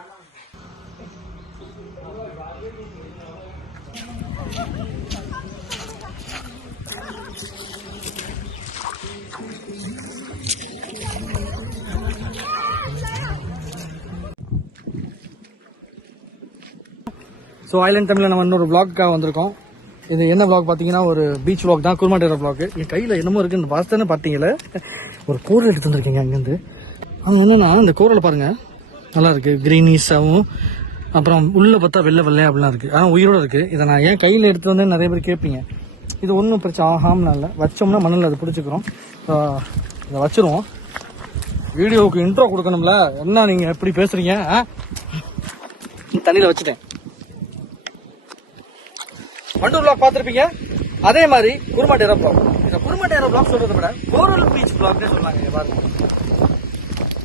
So Island தமிழில் நம்ம இன்னொரு vlogக்காக வந்திருக்கோம். இது என்ன vlog பார்த்தீங்கன்னா ஒரு பீச் vlog தான், குருமாட்டேர vlog. என் கையில் என்னமோ இருக்குன்னு பார்த்தேன்னு பார்த்தீங்களே, ஒரு கோரல் எடுத்து வந்திருக்கீங்க அங்கேருந்து. ஆனால் என்னென்னா இந்த கோரலை பாருங்கள், நல்லா இருக்குது, க்ரீனிஷாகவும், அப்புறம் உள்ளே பார்த்தா வெள்ளை வெள்ளையா அப்படிலாம் இருக்குது. ஆனால் உயிரோடு இருக்குது. இதை நான் ஏன் கையில் எடுத்து வந்து நிறைய பேர் கேட்பீங்க. இது ஒன்றும் பிரச்சனை ஆகாமலாம் இல்லை, வச்சோம்னா மண்ணில் அதை பிடிச்சிக்கிறோம். இதை வச்சுருவோம். வீடியோவுக்கு இன்ட்ரோ கொடுக்கணும்ல, என்ன நீங்கள் எப்படி பேசுகிறீங்க? தண்ணியில் வச்சுட்டேன். வண்டூர் vlog பார்த்துருப்பீங்க, அதே மாதிரி குருமாட்டேர vlog. இந்த குருமாட்டேர vlog சொல்றதை விட கோரல் பீச் vlogனே சொன்னாங்க. பாருங்க,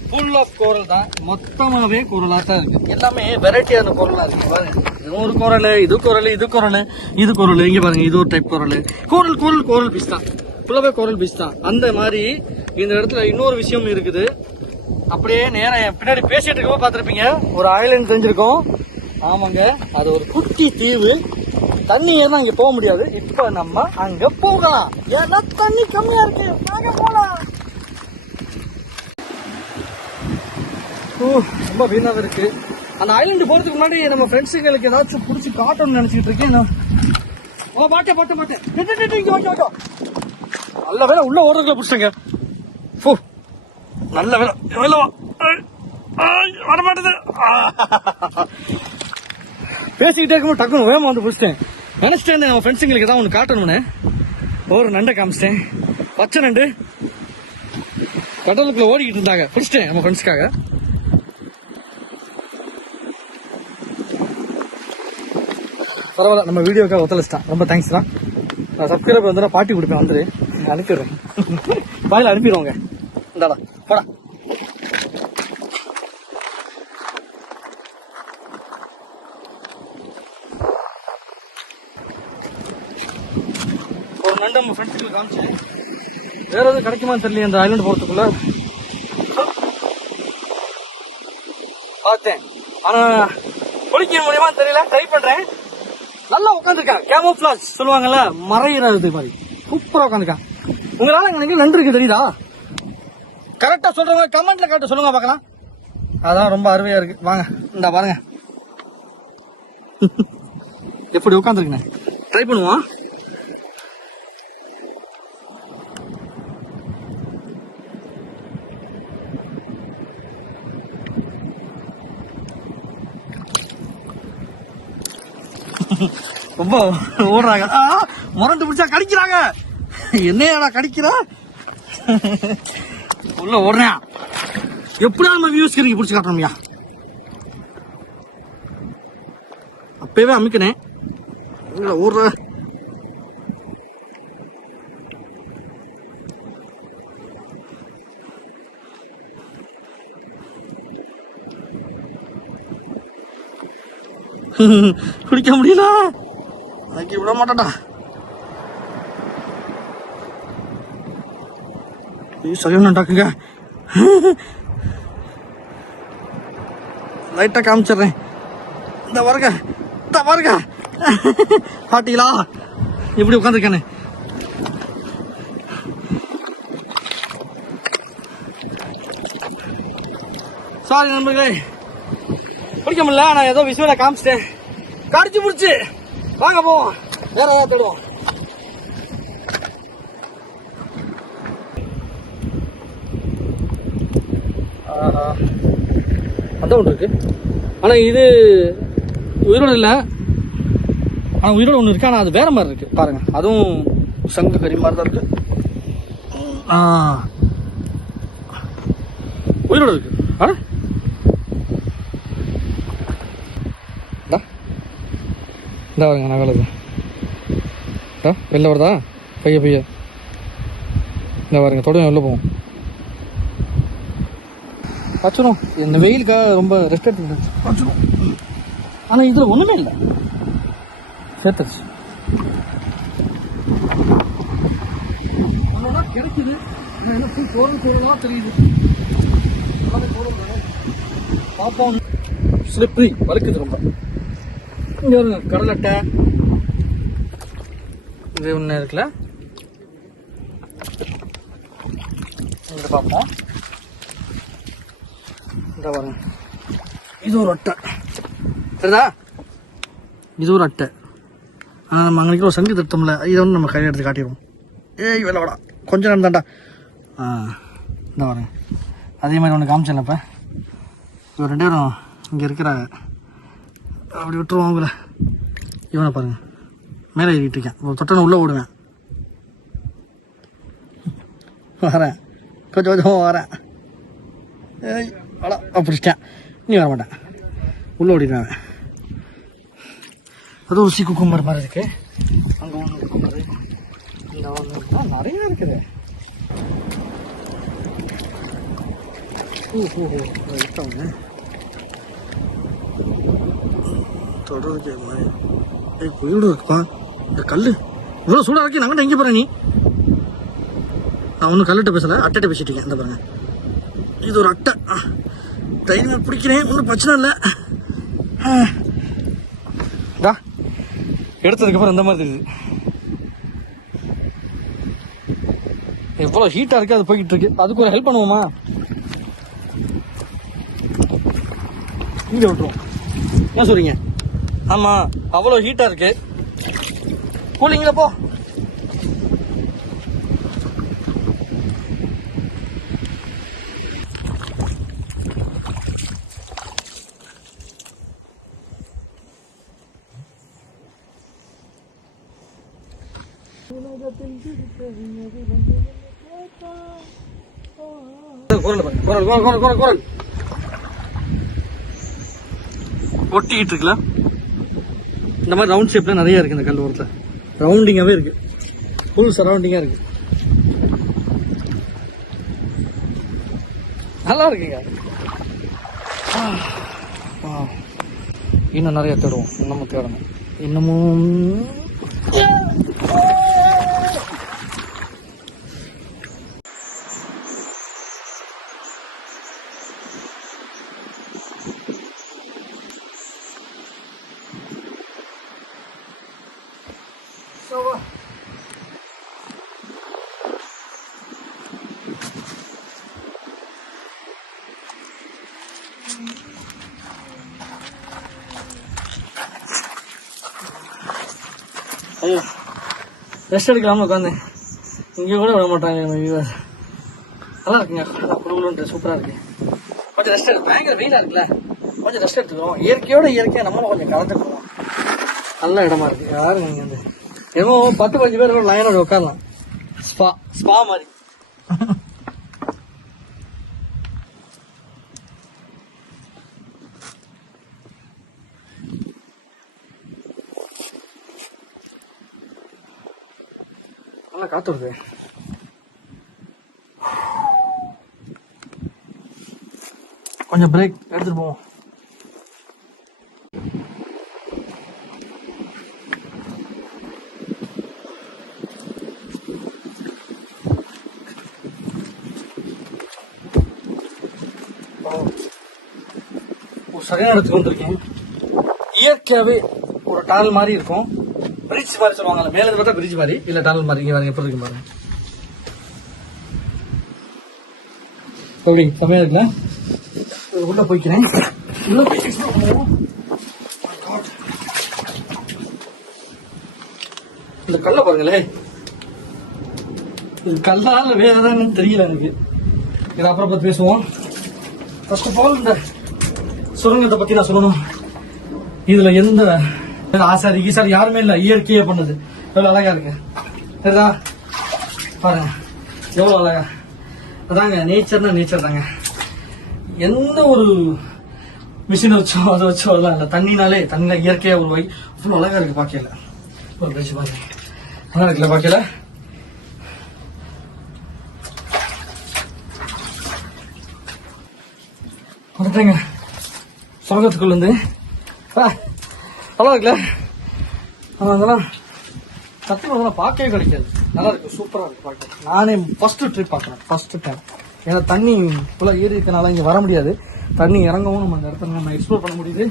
ஃபுல் ஆஃப் கோரல் தான், மொத்தமாவே கோரலா தான் இருக்கு. எல்லாமே வெரைட்டியான கோரலா இருக்கு. பாருங்க, இது ஒரு கோரல், இது கோரல், இது கோரல், இது கோரல். இங்க பாருங்க, இது ஒரு டைப் கோரல். கோரல் கோரல் கோரல் பீச் தான், ஃபுல்லாவே கோரல் பீச் தான். அந்த மாதிரி இந்த இடத்துல இன்னொரு விஷயம் இருக்குது. அப்படியே நேரம் பின்னாடி பேசிட்டு இருக்கோ பார்த்துருப்பீங்க, ஒரு ஐலண்ட் தெரிஞ்சிருக்கோம். ஆமாங்க, அது ஒரு குட்டி தீவு. தண்ணி ஏன்னா அங்க போக முடியாது. இப்ப நம்ம அங்க போகலாம், ஏன்னா தண்ணி கம்மியா இருக்கு. நாங்க போலாம். ரொம்ப வீணாவே இருக்கு. அந்த ஐலண்ட் போறதுக்கு முன்னாடி நம்ம ஃப்ரெண்ட்ஸுங்களுக்கு ஏதாச்சும் புடிச்சு காட்டணும்னு நினைச்சிட்டு இருக்கேன். நல்ல வேலை உள்ள ஓடுறதுல புடிச்சிட்டங்க. நல்ல வேலை வர மாட்டேது. பேசிக்கிட்டே இருக்கும்போது டக்குனு வேகமா வந்து பிடிச்சிட்டேன். நினைச்சிட்டேன் நம்ம ஃப்ரெண்ட்ஸுங்களுக்கு ஏதாவது ஒன்று காட்டணும்னு ஒரு நண்டை காமிச்சிட்டேன். பச்சை நண்டு கடலுக்குள்ள ஓடிக்கிட்டு இருந்தாங்க, பிடிச்சிட்டேன் நம்ம ஃப்ரெண்ட்ஸ்க்காக. பரவாயில்ல, நம்ம வீடியோக்காக ஒத்துழைச்சிட்டான். ரொம்ப தேங்க்ஸ் தான். நான் சப்ஸ்கிரைபர் வந்து பாட்டி கொடுப்பேன், வந்துரு அனுப்பிடுறேன். பாயில் அனுப்பிடுவோங்க. இந்தாடா போடா. ஒரு நண்டு நம்ம ஃப்ரெண்ட்ஸுக்கு காமிச்சேன். வேற எதுவும் கிடைக்குமான்னு தெரியல அந்த ஐலண்ட் போறதுக்குள்ள. பார்த்தேன், ஆனா குளிக்க முடியுமா தெரியல, ட்ரை பண்றேன். நல்லா உட்காந்துருக்கான், கேமோஃபிளாஜ் சொல்லுவாங்கல்ல, மறையிறது மாதிரி சூப்பரா உட்காந்துருக்கான். உங்களால எனக்கு நண்டு இருக்கு தெரியுதா? கரெக்டா சொல்றவங்க கமெண்ட்ல கரெக்டா சொல்லுங்க பார்க்கலாம். அதான் ரொம்ப அருமையா இருக்கு. வாங்க, இந்த பாருங்க எப்படி உட்காந்துருக்கேன். ட்ரை பண்ணுவோம். ரொம்ப ஓடுறாங்க, முரண்டு பிடிச்சா கடிக்கிறாங்க. என்னையாடா கடிக்கிறா? உள்ள ஓடுறேன். எப்படியா நம்ம வியூஸ் கிடைக்க பிடிச்சி காட்டுறோம்யா. அப்பவே அமைக்கினேன். ஓடுற குடிக்க முடியல, விட மாட்டேன்டா. சரியான டாக்குங்க. லைட்டா காமிச்சிடுறேன். இந்த பாருங்க, இந்த பாருங்க, பாட்டீங்களா எப்படி உட்காந்துருக்கானு. சாரி நண்பர்களே, பிடிக்க முடியல. நான் ஏதோ விஷயம் காமிச்சிட்டேன். கடிச்சு முடிச்சு வாங்க போவோம், வேற ஏதாவது தேடுவோம். அதான் ஒன்று இருக்கு, ஆனால் இது உயிரோடு இல்லை. ஆனால் உயிரோடு ஒன்று இருக்கு, ஆனால் அது வேற மாதிரி இருக்கு. பாருங்க, அதுவும் சங்கு கறி மாதிரி தான் இருக்கு. உயிரோடு இருக்கு. இந்த பாருங்க, நான் வேலை வெளில வருதா பைய பைய. இந்த பாருங்க, தொடங்க வெளில போவோம். வச்சிடும். இந்த வெயிலுக்காக ரொம்ப ரெஸ்ட் எடுத்து வச்சிடும். ஆனால் இதில் ஒன்றுமே இல்லை, சேர்த்துச்சு. அவ்வளோதான் கிடைக்குது. என்ன கோரல் கோரலாக தெரியுது. பார்ப்போம். ஸ்லிப்ரி வழுக்குது ரொம்ப. இங்கே வருங்க கடல் அட்டை இது ஒன்று இருக்குல்ல, இங்கே பார்ப்போம். இந்த பாருங்க, இது ஒரு அட்டை சரிதா, இது ஒரு அட்டை. ஆனால் நம்ம அன்றைக்கி ஒரு சங்கு திட்டம்ல, இதை வந்து நம்ம கையில் எடுத்து காட்டிடுவோம். ஏய் வேலை வாடா, கொஞ்சம் நேரம் தாண்டா. இந்த பாருங்க, அதே மாதிரி ஒன்று காமிச்சேன். இப்போ இவன் 2 பேரும் இங்கே இருக்கிறாங்க, அப்படி விட்டுருவோம் அவங்கள. இவனை பாருங்கள் மேலே ஏறிட்டு இருக்கேன், ஒரு தொட்டனை உள்ளே ஓடுவேன். வரேன் கொஞ்சம் கொஞ்சம் வரேன். ஏய் அடா பிடிச்சிட்டேன், நீ வர மாட்டேன், உள்ளே ஓடிடுவேன். அது ஊசி குக்கும்பர் மாதிரி இருக்கு. அங்கே ஒன்று குக்கும்பர், இந்த ஒன்று நிறையா இருக்குது. விட்டவங்க தொடர்ந்து மாதிரி போயிடு இருக்குப்பா. இந்த கல் இவ்வளோ சூடாக இருக்கு. நாங்கள் எங்கே போகிறேன் நீ? நான் ஒன்றும் கல்லிட்ட பேசலை, அட்டைட்ட பேசிட்டீங்க. இந்த பாருங்க, இது ஒரு அட்டை. தைரியம் பிடிக்கிறேன், ஒன்றும் பிரச்சனை இல்லை. எடுத்ததுக்கப்புறம் இந்த மாதிரி தெரியுது. எவ்வளோ ஹீட்டாக இருக்குது, அது போய்கிட்டு இருக்கு. அதுக்கு ஒரு ஹெல்ப் பண்ணுவோமா? இங்கே விட்டுருவோம், என்ன சொல்றீங்க? ஆமாம், அவ்வளோ ஹீட்டாக இருக்கு. கூலிங்களா போ. குரல் ஒட்டிக்கிட்டு இருக்குல்ல, இந்த மாதிரி ரவுண்ட் ஷேப்ல நிறைய இருக்கு. இந்த கல் ஓரத்தில் ரவுண்டிங்காகவே இருக்கு, ஃபுல் சரௌண்டிங்காக இருக்கு. நல்லா இருக்குங்க. இன்னும் நிறைய தேடுவோம், இன்னமும் தேடணும், இன்னமும். ஐயோ, ரெஸ்ட் எடுக்கலாம்னு உட்காந்தேன், இங்கே கூட விட மாட்டாங்க. நல்லா இருக்குங்க, குழுகுலுன்ட்டு சூப்பராக இருக்கு. கொஞ்சம் ரெஸ்ட் எடுத்து, பயங்கர வெயிலாக இருக்குல்ல, கொஞ்சம் ரெஸ்ட் எடுத்துக்கிறோம். இயற்கையோட இயற்கையாக நம்மளும் கொஞ்சம் கலந்துக்கிறோம். நல்ல இடமா இருக்கு. யாரும் நீங்கள் வந்து ஏதோ 10-15 பேர் லைனோட உட்காரலாம். ஸ்பா மாதிரி. நல்லா காத்து வருது. கொஞ்சம் பிரேக் எடுத்துட்டு போவோம். சரியான இடத்துக்கு வந்திருக்கேன். இயற்கையாவே ஒரு டனல் மாதிரி இருக்கும், பிரிட்ஜ் மாதிரி சொல்லுவாங்க. மேல பார்த்தா பிரிட்ஜ் மாதிரி, இல்ல டனல் மாதிரி. இங்க எப்படி இருக்கு பாருங்க, செமையா இருக்குல்ல. உள்ள போய்க்கிறேன். இந்த கல்ல பாருங்களே, இது கல்லால வேற ஏதாவது தெரியல எனக்கு. இதை அப்புறம் பார்த்து பேசுவோம். ஃபர்ஸ்ட் ஆஃப் ஆல் இந்த சுரங்கத்தை பத்தி நான் சொல்லணும். இதுல எந்த ஆசாரி கீசாரி யாருமே இல்ல, இயற்கையே பண்ணது. எவ்வளவு அழகா இருக்கு சரிதா, பாருங்க எவ்வளவு அழகா. அதாங்க நேச்சர்னா நேச்சர் தாங்க. எந்த ஒரு மிஷினை வச்சோ அதை வச்சோ அதெல்லாம் இல்லை. தண்ணியில இயற்கையா ஒரு அவ்வளவு அழகா இருக்கு பாக்கையில. ஒரு பேச்சு பாருங்க, நல்லா இருக்குல்ல பாக்கையில. வந்துட்டேங்க சுரங்கத்துக்குள்ள இருந்து. நல்லா இருக்குல்ல. அதெல்லாம் சத்தியமா அதெல்லாம் பார்க்கவே கிடைக்காது. நல்லா இருக்கு, சூப்பரா இருக்கு பார்க்க. நானே ஃபர்ஸ்ட் ட்ரிப் பார்க்குறேன், ஃபர்ஸ்ட் டைம். ஏன்னா தண்ணி ஃபுல்லாக ஏறி இருக்கனால இங்கே வர முடியாது. தண்ணி இறங்கவும் நம்ம அந்த இடத்துல நம்ம எக்ஸ்ப்ளோர் பண்ண முடியுது.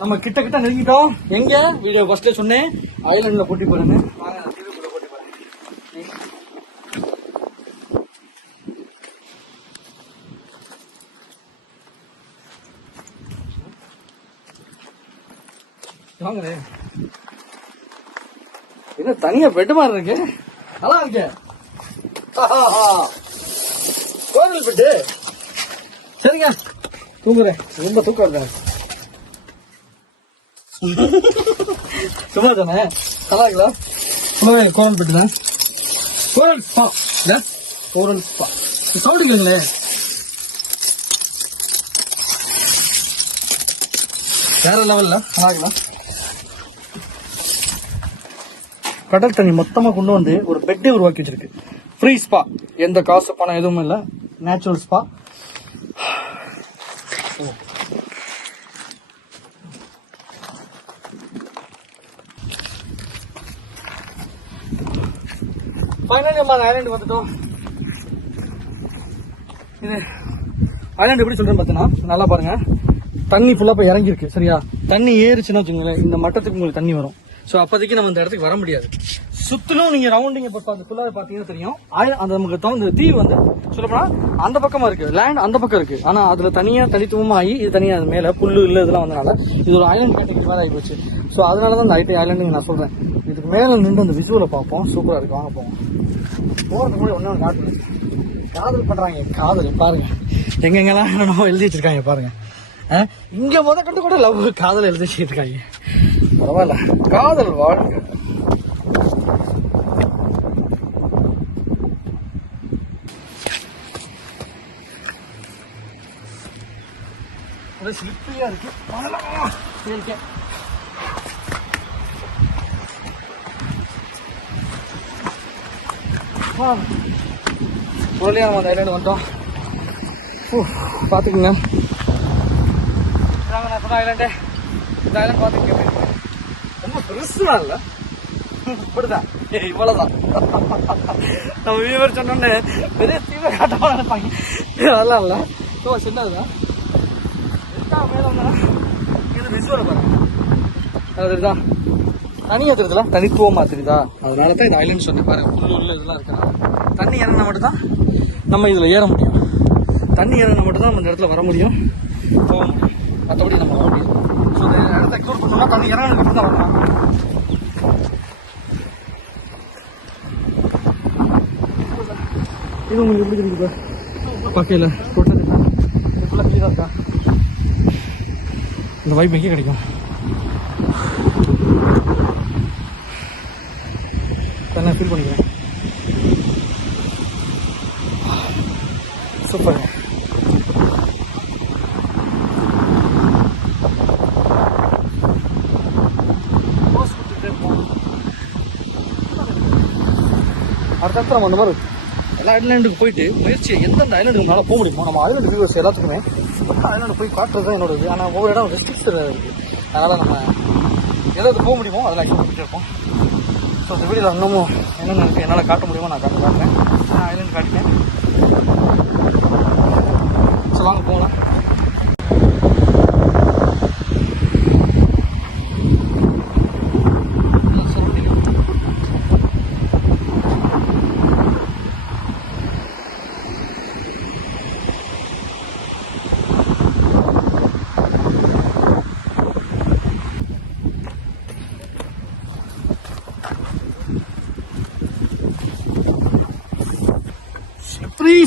நம்ம கிட்ட நெருங்கிட்டோம். எங்க வீடியோ ஃபர்ஸ்ட்ல சொன்னேன் ஐலாண்டில் போட்டி போறேன்னு. போட்டி போறேன். வாங்க. என்ன தனியா பெட்டு மாதிரி இருக்கு, நல்லா இருக்கு. கோவில் பெட்டு. சரிங்க, தூங்குறேன். ரொம்ப தூக்கம் வருது. சும்மா தானே, நல்லா இருக்குல்ல? கோவில் பெட்டு தான். கோரல் ஸ்பா. கோரல் ஸ்பா சவுண்ட் இல்லைங்களே. வேற லெவல்ல நல்லா இருக்கலாம். கடல் தண்ணி மொத்தமா கொண்டு வந்து ஒரு பெட்டே உருவாக்கி வச்சிருக்கு. ஃப்ரீ ஸ்பா, எந்த காசு பணம் எதுவும் இல்லை, நேச்சுரல் ஸ்பா. ஃபைனலி நம்ம ஐலாண்டு வந்துட்டோம். இது ஐலாண்டு எப்படி சொல்றேன்னு பார்த்தீங்கன்னா, நல்லா பாருங்க, தண்ணி ஃபுல்லா போய் இறங்கிருக்கு. சரியா, தண்ணி ஏறிச்சுன்னா வச்சுங்களேன், இந்த மட்டத்துக்கு உங்களுக்கு தண்ணி வரும். ஸோ அப்போதைக்கு நம்ம இந்த இடத்துக்கு வர முடியாது. சுத்திலும் நீங்க ரவுண்டிங் இப்போ அந்த ஃபுல்லாக பார்த்தீங்கன்னா தெரியும். அந்த நமக்கு தகுந்த தீவு வந்து சொல்லப்போனா அந்த பக்கமா இருக்கு, லேண்ட் அந்த பக்கம் இருக்கு. ஆனா அதுல தனித்துவமா ஆகி இது தனியா அது மேல புல்லு இல்லை இதெல்லாம் வந்தனால இது ஒரு ஐலாண்ட் கேட்டகரி மாதிரி ஆகி போச்சு. ஸோ அதனாலதான் இந்த ஐலாண்டு நான் சொல்றேன். இதுக்கு மேல நின்று அந்த விசுவலை பார்ப்போம், சூப்பரா இருக்கு. வாங்க போவோம். போறதுக்கு முன்னாடி ஒன்னு காட்டு, காதல் பண்றாங்க. காதல் பாருங்க, எங்கெங்கெல்லாம் என்னென்னமோ எழுதி வச்சிருக்காங்க பாருங்க. இங்க கண்டு கூட லவ் காதல் எழுதி வச்சுட்டு இருக்காங்க. பரவாயில்ல, காதல் வாழ்க்கை. ஸ்லிப்பரியா இருக்கு. பொருளியா நம்ம அந்த ஐலாண்டு வந்துட்டோம். பாத்துக்கோங்க, ஐலாண்டு. இந்த ஐலாண்ட் பாத்துக்கோங்க, ரொம்ப பெருசுதான் இல்ல, இப்படிதான் இவ்வளவுதான். நம்ம வியூவர் சொன்னோன்னு பெரிய தீவிர காட்டமா நினைப்பாங்க, அதெல்லாம் இல்ல, சின்னதுதான். மேல வந்தா இது விசுவல பாருங்க, தெரியுதா? தனியா தெரியுதுல, தனித்துவமா தெரியுதா? அதனாலதான் இந்த ஐலாண்ட் சொன்னேன் பாருங்க. புல்லூர்ல இதெல்லாம் இருக்கா, தண்ணி இறங்கினா மட்டும்தான் நம்ம இதுல ஏற முடியும். தண்ணி இறங்கினா மட்டும்தான் நம்ம இந்த இடத்துல வர முடியும், போக முடியும். மற்றபடி நம்ம வர முடியும். ஸோ இந்த இடத்த எக்ஸ்ப்ளோர் பண்ணோம்னா தண்ணி இறங்கினதுக்கு அப்புறம் தான் வரணும். இது உங்களுக்கு எப்படி தெரியுது பார்க்கல? டோட்டல் ஃபுல்லாக கிளீனாக இருக்கா? இந்த வைப் எங்கே கிடைக்கும்? நான் ஃபீல் பண்ணிக்கிறேன். சூப்பர். அடுத்த நம்ம அந்த மாதிரி எல்லா ஐலாண்டுக்கு போயிட்டு முயற்சியை எந்தெந்த ஐலாண்டுக்கு நம்மளால போக முடியுமோ நம்ம ஐலாண்டு வியூவர்ஸ் எல்லாத்துக்குமே எல்லா ஐலாண்டு போய் காட்டுறது தான் என்னோட இது. ஆனால் ஒவ்வொரு இடம் ரெஸ்ட்ரிக்ஷன் இருக்குது, அதனால் நம்ம எதாவது போக முடியுமோ அதெல்லாம் ஆக்சுவலாக பண்ணிட்டு இருக்கோம். ஸோ இந்த வீடியோவில் இன்னமும் என்னென்ன இருக்குது என்னால் காட்ட முடியுமோ நான் காட்டுறேன். நான் ஐலாண்டு காட்டிட்டேன். ஸோ வாங்க போகலாம்.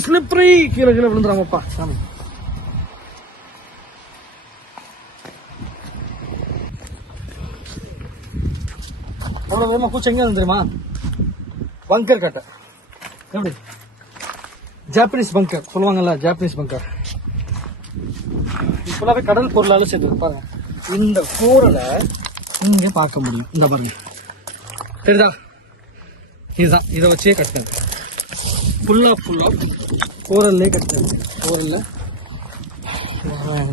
ஸ்லிப்பரி கீழே விழுந்துறாங்கப்பா சாமி. அவ்வளவு வேகமா பூச்சி எங்க தெரியுமா? பங்கர் கட்டை, எப்படி ஜாப்பனீஸ் பங்கர் சொல்லுவாங்கல்ல, ஜாப்பனீஸ் பங்கர். ஃபுல்லாவே கடல் பொருளால சேர்த்து பாருங்க. இந்த கோரலை இங்க பார்க்க முடியும், இந்த பாருங்க தெரியுதா? இதுதான், இதை வச்சே கட்டினது. ஃபுல்லா கோரல்லே கட்டினது. கோரல்ல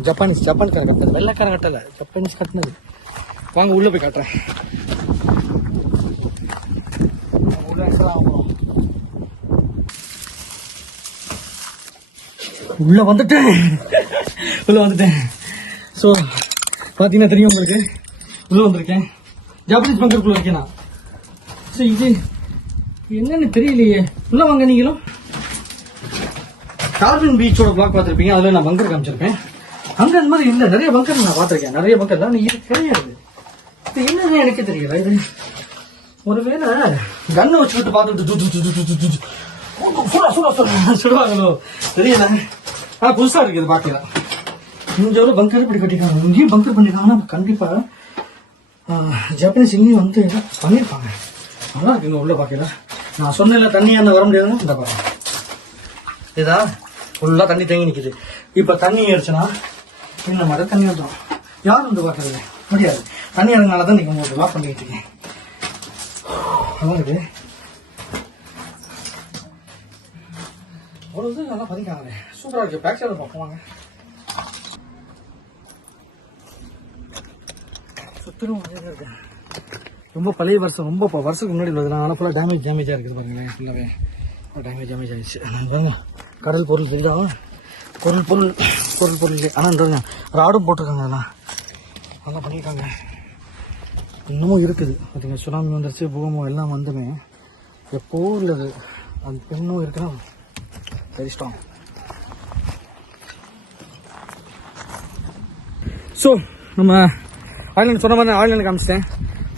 ஜப்பான்காரன் கட்டினது, வெள்ளைக்காரன் கட்டல, ஜப்பானீஸ் கட்டினது. வாங்க உள்ள போய் காட்டுறேன். உள்ள வந்துட்டேன். ஸோ பார்த்தீங்கன்னா தெரியும் உங்களுக்கு, உள்ள வந்திருக்கேன். ஜாப்பனீஸ் பங்கருக்குள்ள இருக்கேன் நான். ஸோ இது என்னன்னு தெரியலையே. உள்ள வாங்க நீங்களும். டார்வின் பீச்சோட பிளாக் பார்த்துருப்பீங்க, அதில் நான் பங்கர் காமிச்சிருப்பேன். அங்கே அந்த மாதிரி இல்லை, நிறைய பங்கர் நான் பார்த்துருக்கேன். நிறைய பங்கர் தான், இது கிடையாது. இது என்னன்னு எனக்கு தெரியல. இது ஒருவேளை கண்ணை வச்சுக்கிட்டு பார்த்துட்டு சுடுவாங்களோ தெரியல. ஆனால் புதுசாக இருக்குது பார்க்கலாம். இங்கே எவ்வளோ பங்கர் இப்படி கட்டிக்காங்க, இங்கேயும் பங்கர் பண்ணிருக்காங்கன்னா கண்டிப்பாக ஜப்பானீஸ் இங்கேயும் வந்து பண்ணியிருப்பாங்க. நல்லா இருக்குங்க உள்ள பார்க்கல. நான் சொன்னேன்ல தண்ணி அந்த வர முடியாதுன்னு இந்த பாருங்க, இதா ஃபுல்லாக தண்ணி தேங்கி நிற்கிது. இப்போ தண்ணி ஏறிச்சுன்னா இந்த மாதிரி தண்ணி வந்துடும். யாரும் வந்து பார்க்கறது முடியாது. தண்ணி இறங்கினால தான் நீங்கள் உங்களுக்கு லாக் பண்ணிக்கிட்டு இருக்கேன். நல்லா இருக்கு. அவ்வளோ இது நல்லா பதிக்காங்க, சூப்பராக இருக்கு. பேக் சைடில் பார்ப்போம். சுத்தரும் இருக்கு. ரொம்ப பழைய வருஷம், ரொம்ப வருஷத்துக்கு முன்னாடி உள்ளது. ஆனால் ஃபுல்லாக டேமேஜாக இருக்குது பாருங்களேன். ஃபுல்லாகவே டேமேஜ் ஆகிடுச்சு. கடல் பொருள் தெரியுதா? பொருள் ஆனால் ராடும் போட்டிருக்காங்க. அதெல்லாம் நல்லா பண்ணியிருக்காங்க. இன்னமும் இருக்குது பார்த்தீங்கன்னா. சுனாமி வந்துருச்சு, பூகம்பம் எல்லாம் வந்துமே எப்போ உள்ளது அது இன்னும் இருக்குன்னா வெரி ஸ்ட்ராங். ஸோ நம்ம ஐலாண்ட் சொன்ன மாதிரி ஐலாண்டு காமிச்சிட்டேன்.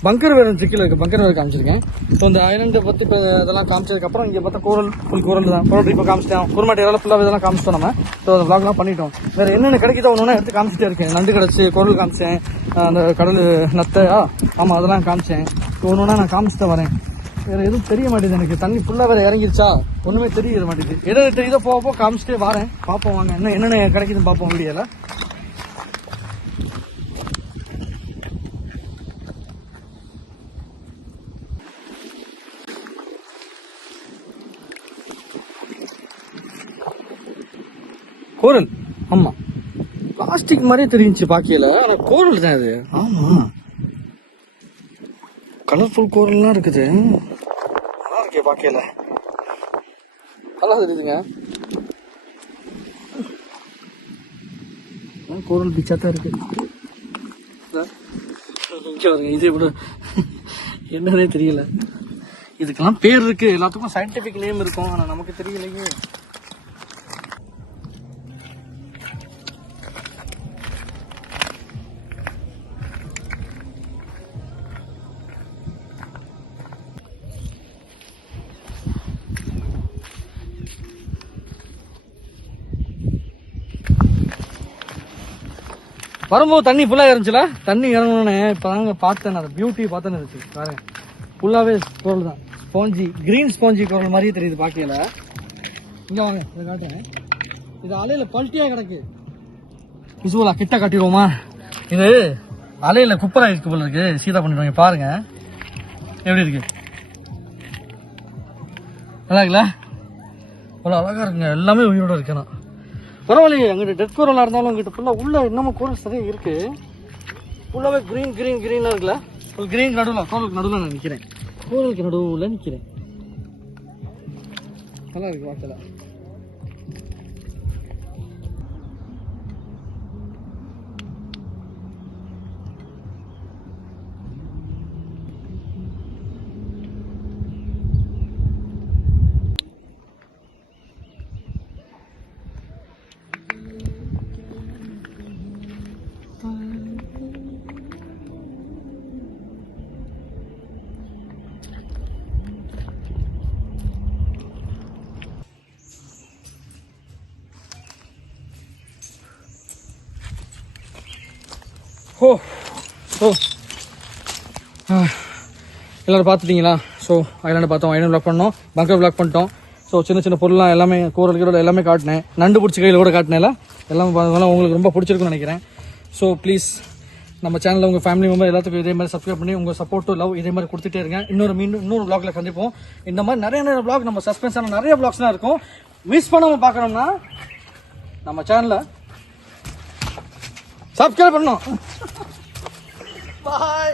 பங்கர் வேறு சிக்கில் இருக்குது, பங்கர் வேறு காமிச்சிருக்கேன். ஸோ இந்த ஐலாண்டை பற்றி இப்போ இதெல்லாம் காமிச்சதுக்கப்புறம் இங்கே பார்த்தா ஃபுல் கோரல் தான். கோரல் இப்போ காமிச்சிட்டேன். குருமாட்டி ஏரியாவில் ஃபுல்லாக இதெல்லாம் காமிச்சிட்டோம் நம்ம. ஸோ அந்த விளாக்லாம் பண்ணிட்டோம். வேறு என்னென்ன கிடைக்குதோ ஒன்று எடுத்து காமிச்சிட்டே இருக்கேன். நண்டு கிடச்சி, கோரல் காமிச்சேன், அந்த கடல் நத்தையா, ஆமாம் அதெல்லாம் காமிச்சேன். ஒன்று நான் காமிச்சிட்டு வரேன். வேறு எதுவும் தெரிய மாட்டேங்குது எனக்கு. தண்ணி ஃபுல்லாக வேறு இறங்கிருச்சா, ஒன்றுமே தெரிய மாட்டேங்குது. எதோ தெரியுதோ போக காமிச்சிட்டே வரேன். பார்ப்போம் வாங்க, இன்னும் என்னென்ன கிடைக்குதுன்னு பார்ப்போம் வீடியோவில். கோரல், ஆமா பிளாஸ்டிக் மாதிரியே தெரிஞ்சு பாக்கல, ஆனா கோரல் தான் அது. ஆமா கலர்ஃபுல் கோரல்லாம் இருக்குது. நல்லா இருக்கே பாக்கல, நல்லா தெரியுதுங்க. கோரல் பீச்சா தான் இருக்கு. இங்க பாருங்க, இது கூட என்னன்னே தெரியல. இதுக்கெல்லாம் பேர் இருக்கு, எல்லாத்துக்கும் சயின்டிபிக் நேம் இருக்கும், ஆனா நமக்கு தெரியலையே. வரும்போது தண்ணி ஃபுல்லாக இறந்துச்சுல. தண்ணி இறங்கணுன்னு இப்போ தாங்க பார்த்தேன், அந்த பியூட்டி பார்த்தேன்னு இருந்துச்சு பாருங்க. ஃபுல்லாகவே குரல் தான், ஸ்பாஞ்சி, கிரீன் ஸ்பாஞ்சி குரல் மாதிரியே தெரியுது பார்க்கல. இங்கே வாங்க இதை காட்டேன். இது அலையில் பல்ட்டியாக கிடக்கு. விசுவலா கிட்ட காட்டிடுவோமா? இது அலையில் குப்பராக இருக்கு போல இருக்கு. சீதா பண்ணிடுவாங்க பாருங்க எப்படி இருக்கு. நல்லா இருக்குல்ல? அவ்வளோ அழகாக இருக்குங்க. எல்லாமே உயிரோட இருக்கணும். பரவாயில்லையே, அங்கிட்ட டெத் கோரலாக இருந்தாலும் அங்கிட்ட ஃபுல்லாக உள்ள இன்னமும் கோரல் சரியாக இருக்கு. ஃபுல்லாகவே கிரீனாக இருக்குல்ல. கிரீன் நடுவில், கோரலுக்கு நடுவில் நான் நிற்கிறேன். கோரலுக்கு நடுவில் நிற்கிறேன். நல்லா இருக்கு வார்த்தை. ஓ ஓ எல்லோரும் பார்த்துட்டிங்களா? ஸோ ஐலாண்டு பார்த்தோம், ஐலாண்டு பிளாக் பண்ணோம், பங்கர் பிளாக் பண்ணிட்டோம். ஸோ சின்ன சின்ன பொருள்லாம் எல்லாமே கோரல் கீரோட எல்லாமே காட்டினேன். நண்டு பிடிச்சி கையில் கூட காட்டினேன். எல்லாமே பார்த்ததுனால உங்களுக்கு ரொம்ப பிடிச்சிருக்குன்னு நினைக்கிறேன். ஸோ ப்ளீஸ் நம்ம சேனலில் உங்கள் ஃபேமிலி மெம்பர் எல்லாத்துக்கும் இதே மாதிரி சப்ஸ்கிரைப் பண்ணி உங்கள் சப்போர்ட்டு லவ் இதே மாதிரி கொடுத்துட்டே இருங்க. இன்னொரு vlogல சந்திப்போம். இந்த மாதிரி நிறைய vlog, நம்ம சஸ்பென்ஸான நிறைய vlogsலாம் இருக்கும். மிஸ் பண்ணாமல் பார்க்கணும்னா நம்ம சேனலை சப்ஸ்கிரைப் பண்ணணும். பாய்.